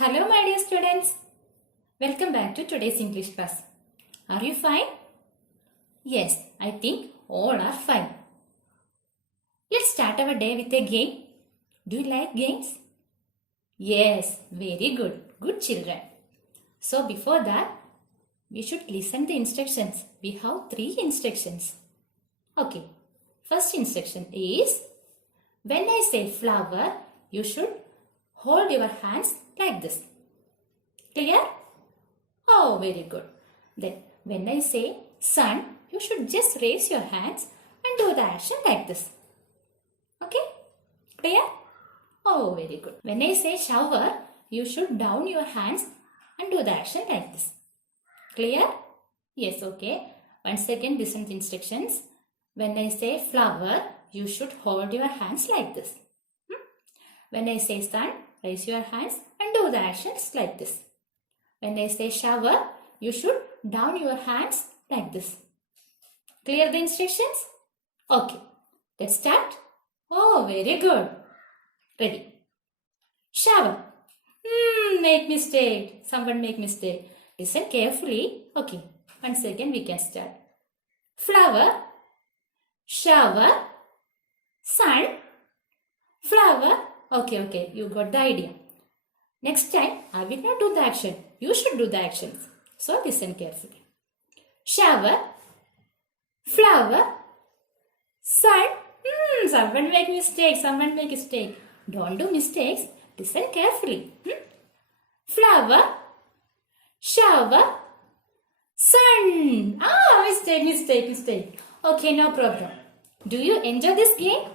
Hello, my dear students. Welcome back to today's English class. Are you fine? Yes, I think all are fine. Let's start our day with a game. Do you like games? Yes, very good. Good children. So before that, we should listen the instructions. We have 3 instructions. Okay. First instruction is, when I say flower, you should hold your hands like this. Clear? Oh, very good. Then, when I say sun, you should just raise your hands and do the action like this. Okay? Clear? Oh, very good. When I say shower, you should down your hands and do the action like this. Clear? Yes, okay. Once again, listen to instructions. When I say flower, you should hold your hands like this. When I say sun, raise your hands and do the actions like this. When I say shower, you should down your hands like this. Clear the instructions? Okay, let's start. Oh, very good. Ready. Shower. Make mistake. Someone make mistake. Listen carefully. Okay, once again we can start. Flower, shower, sun, flower. Okay, you got the idea. Next time, I will not do the action. You should do the actions. So, listen carefully. Shower, flower, sun. Someone make mistake. Don't do mistakes. Listen carefully. Flower, shower, sun. Mistake. Okay, no problem. Do you enjoy this game?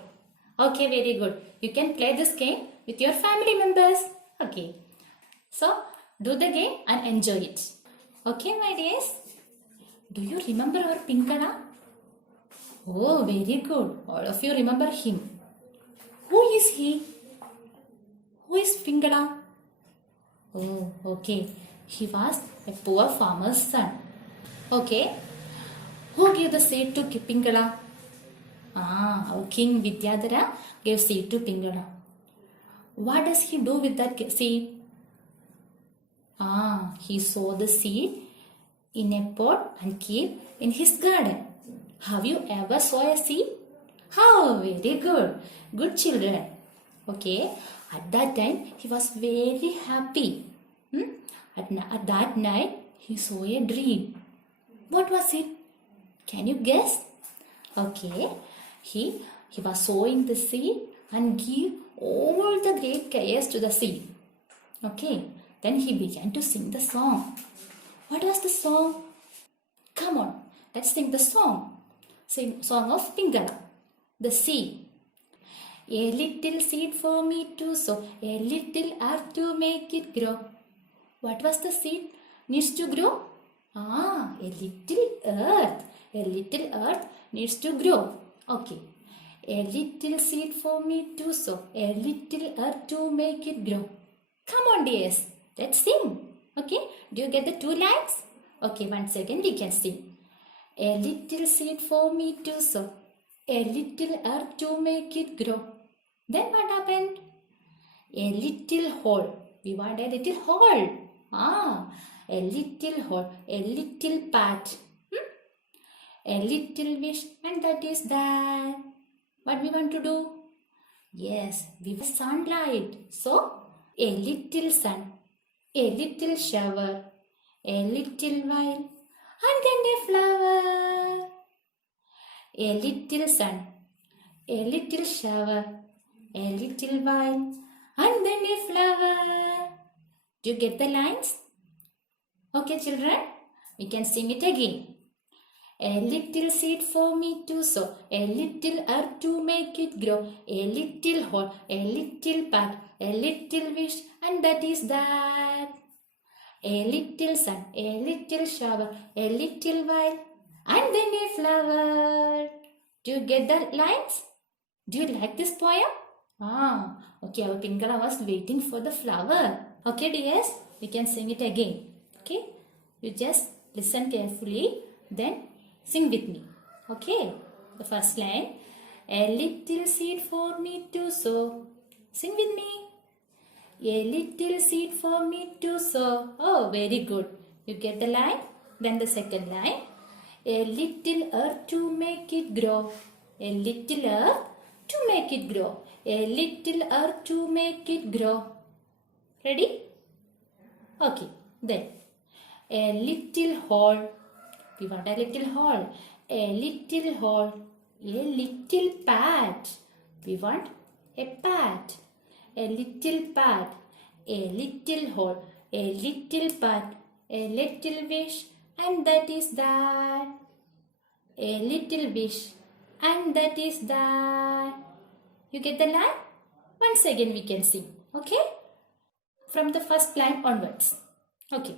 Okay, very good. You can play this game with your family members. Okay. So, do the game and enjoy it. Okay, my dears. Do you remember our Pinkala? Oh, very good. All of you remember him. Who is he? Who is Pinkala? Oh, okay. He was a poor farmer's son. Okay. Who gave the seed to Pinkala? Our King Vidyadhara gave seed to Pingala. What does he do with that seed? He sow the seed in a pot and keep in his garden. Have you ever sow a seed? Oh, very good. Good children. Okay. At that time, he was very happy. At that night, he saw a dream. What was it? Can you guess? Okay. He was sowing the seed and give all the great cares to the seed. Okay. Then he began to sing the song. What was the song? Come on, let's sing the song. Song of Pingala. The seed. A little seed for me to sow, a little earth to make it grow. What was the seed needs to grow? A little earth. A little earth needs to grow. Okay. A little seed for me to sow, a little earth to make it grow. Come on, dears. Let's sing. Okay. Do you get the 2 lines? Okay. Once again we can sing. A little seed for me to sow, a little earth to make it grow. Then what happened? A little hole. We want a little hole. A little hole. A little path. A little wish, and that is that. What we want to do? Yes, we want sunlight. So, a little sun, a little shower, a little while, and then a flower. A little sun, a little shower, a little while, and then a flower. Do you get the lines? Okay, children, we can sing it again. A little seed for me to sow, a little earth to make it grow, a little hole, a little path, a little wish, and that is that. A little sun, a little shower, a little while, and then a flower. Do you get the lines? Do you like this poem? Okay, our Pingala was waiting for the flower. Okay, dears, we can sing it again. Okay, you just listen carefully, then sing with me. Okay. The first line. A little seed for me to sow. Sing with me. A little seed for me to sow. Oh, very good. You get the line? Then the second line. A little earth to make it grow. A little earth to make it grow. A little earth to make it grow. Ready? Okay. Then a little hole. We want a little hole. A little hole. A little pat. We want a pat. A little pat. A little hole. A little pat. A little wish. And that is that. A little wish. And that is that. You get the line? Once again we can sing. Okay? From the first line onwards. Okay.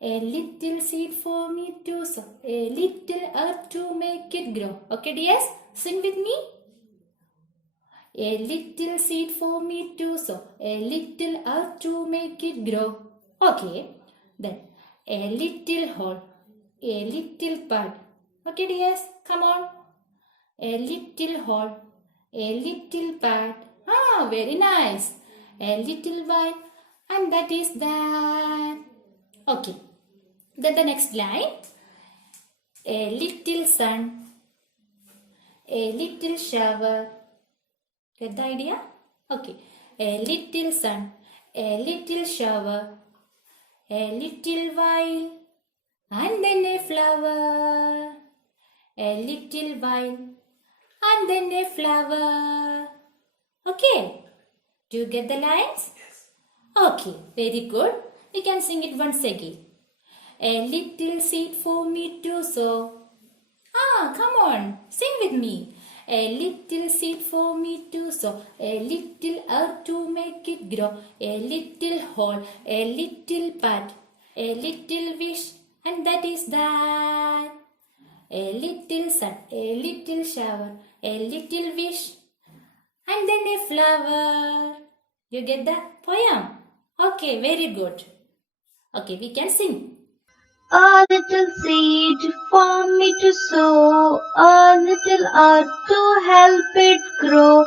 A little seed for me to sow. A little earth to make it grow. Okay, dears? Sing with me. A little seed for me to sow. A little earth to make it grow. Okay. Then a little hole. A little part. Okay, dears? Come on. A little hole. A little part. Ah, very nice. A little while. And that is that. Okay. Then the next line. A little sun. A little shower. Get the idea? Okay. A little sun. A little shower. A little while. And then a flower. A little while. And then a flower. Okay. Do you get the lines? Yes. Okay. Very good. We can sing it once again. A little seed for me to sow. Ah, come on. Sing with me. A little seed for me to sow. A little earth to make it grow. A little hole. A little pat. A little wish. And that is that. A little sun. A little shower. A little wish. And then a flower. You get the poem? Okay, very good. Okay, we can sing. A little seed for me to sow, a little earth to help it grow,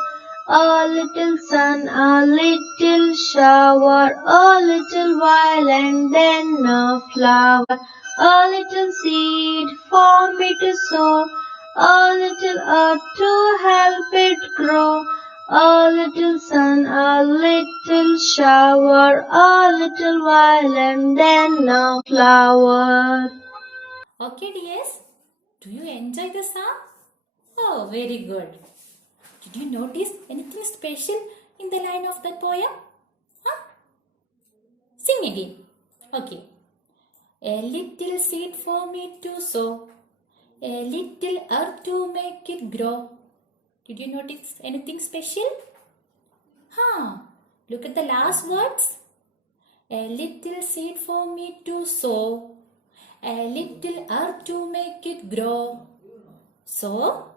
a little sun, a little shower, a little while and then a flower. A little seed for me to sow, a little earth to help it grow, a little sun, a little shower, a little while and then a flower. Okay, dears. Do you enjoy the song? Oh, very good. Did you notice anything special in the line of that poem? Huh? Sing again. Okay. A little seed for me to sow. A little earth to make it grow. Did you notice anything special? Huh. Look at the last words. A little seed for me to sow. A little earth to make it grow. So,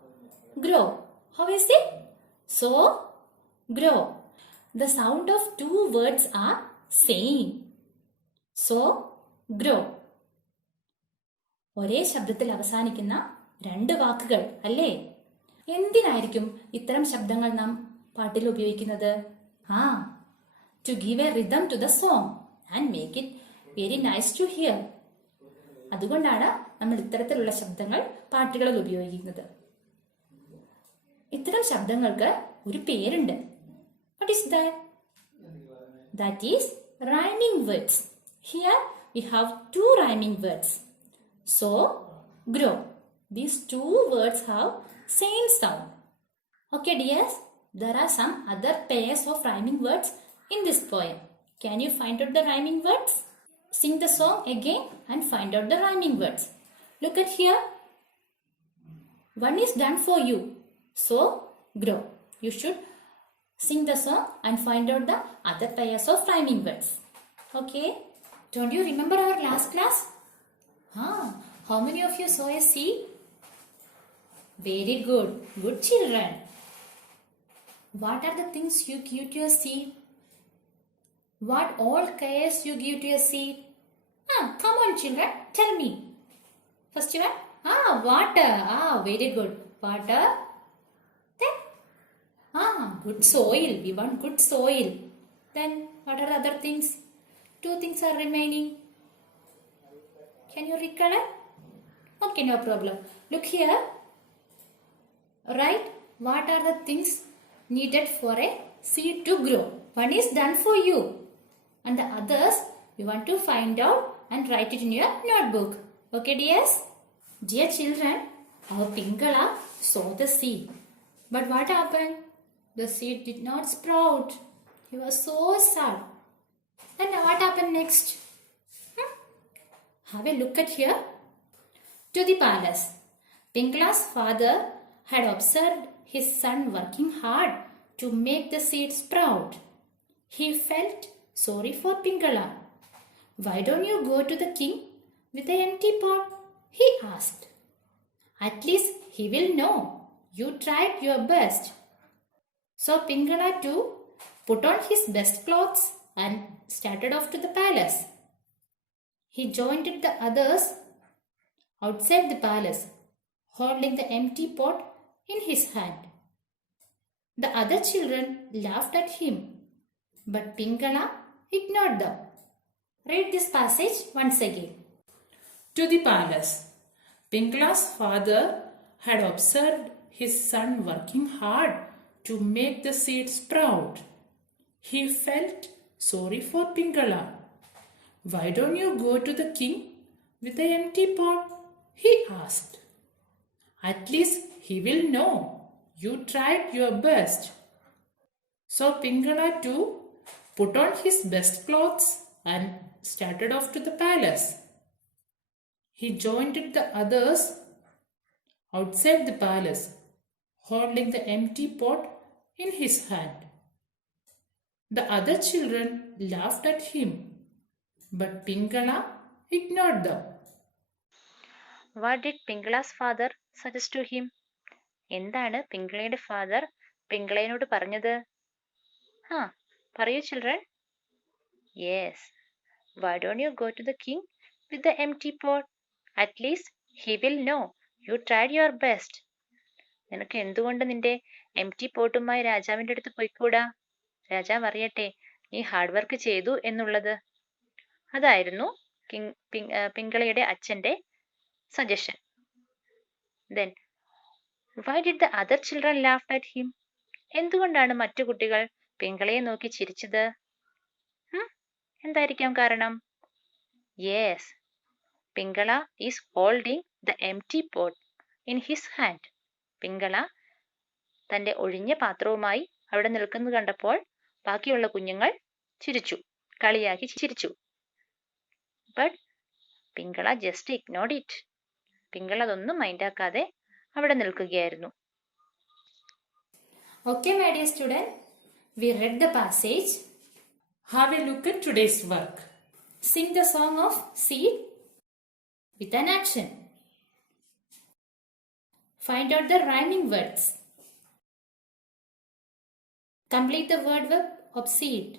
grow. How is it? So, grow. The sound of two words are same. So, grow. ഒരേ ശബ്ദത്തിൽ അവസാനിക്കുന്ന രണ്ട് വാക്കുകൾ അല്ലേ? എന്തിനായിരിക്കും ഇത്തരം ശബ്ദങ്ങൾ നാം പാട്ടിൽ ഉപയോഗിക്കുന്നത്? To give a rhythm to the song and make it very nice to hear. അതുകൊണ്ടാണ് നമ്മൾ ഇത്തരത്തിലുള്ള ശബ്ദങ്ങൾ പാട്ടുകളിൽ ഉപയോഗിക്കുന്നത്. ഇത്തരം ശബ്ദങ്ങൾക്ക് ഒരു പേരുണ്ട്. What is that? That is rhyming words. Here we have two rhyming words. So, grow. These two words have same sound. Okay, dears, there are some other pairs of rhyming words in this poem. Can you find out the rhyming words? Sing the song again and find out the rhyming words. Look at here. One is done for you. So, grow. You should sing the song and find out the other pairs of rhyming words. Okay? Don't you remember our last class? How many of you saw a sea? Very good. Good children. What are the things you give to a seed? What all cares you give to a seed? Come on children, tell me. First one, water. Very good. Water. Then, good soil. We want good soil. Then what are the other things? Two things are remaining. Can you recollect? Okay, no problem. Look here. Right? What are the things needed for a seed to grow? One is done for you. And the others you want to find out and write it in your notebook. Okay, dears? Dear children, our Pingala saw the seed. But what happened? The seed did not sprout. He was so sad. And what happened next? Have a look at here. To the palace. Pingala's father had observed his son working hard to make the seed sprout. He felt sorry for Pingala. Why don't you go to the king with an empty pot? He asked. At least he will know you tried your best. So Pingala too put on his best clothes and started off to the palace. He joined the others outside the palace, holding the empty pot in his hand. The other children laughed at him, but Pingala ignored them. Read this passage once again. To the palace. Pingala's father had observed his son working hard to make the seed sprout. He felt sorry for Pingala. Why don't you go to the king with an empty pot? He asked. At least he will know you tried your best. So Pingala too put on his best clothes and started off to the palace. He joined the others outside the palace, holding the empty pot in his hand. The other children laughed at him, but Pingala ignored them. What did Pingala's father suggest to him? എന്താണ് പിങ്കളയുടെ father പിങ്കളയോട് പറഞ്ഞത്? പറയൂ children. Yes. Why don't you go to the king with the empty pot? At least he will know you tried your best. നിനക്ക് എന്തുകൊണ്ട് നിന്റെ എംറ്റി പോട്ടുമായി രാജാവിൻ്റെ അടുത്ത് പോയിക്കൂടാ? രാജാവ് അറിയട്ടെ നീ ഹാർഡ് വർക്ക് ചെയ്തു എന്നുള്ളത്. അതായിരുന്നു പിങ്കളയുടെ അച്ഛൻ്റെ suggestion. Then, why did the other children laugh at him? എന്തുകൊണ്ടാണ് മറ്റു കുട്ടികൾ പിങ്കളയെ നോക്കി ചിരിച്ചത്? എന്തായിരിക്കാം കാരണം? Yes, Pingala is holding the empty pot in his hand. പിങ്കള തൻ്റെ ഒഴിഞ്ഞ പാത്രവുമായി അവിടെ നിൽക്കുന്നത് കണ്ടപ്പോൾ ബാക്കിയുള്ള കുഞ്ഞുങ്ങൾ ചിരിച്ചു, കളിയാക്കി ചിരിച്ചു. But Pingala just ignored it. പിങ്കള അതൊന്നും മൈൻഡാക്കാതെ അവിടെ നിൽക്കുകയായിരുന്നു. Okay, my dear student, we read the passage. Have a look at today's work. Sing the song of seed with an action. Find out the rhyming words. Complete the word web of seed.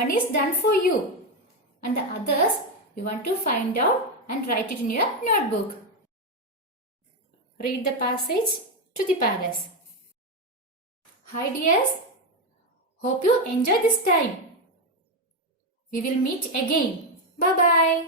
One is done for you, and the others you want to find out and write it in your notebook. Read the passage to the palace. Hi dears, hope you enjoy this time. We will meet again. Bye bye.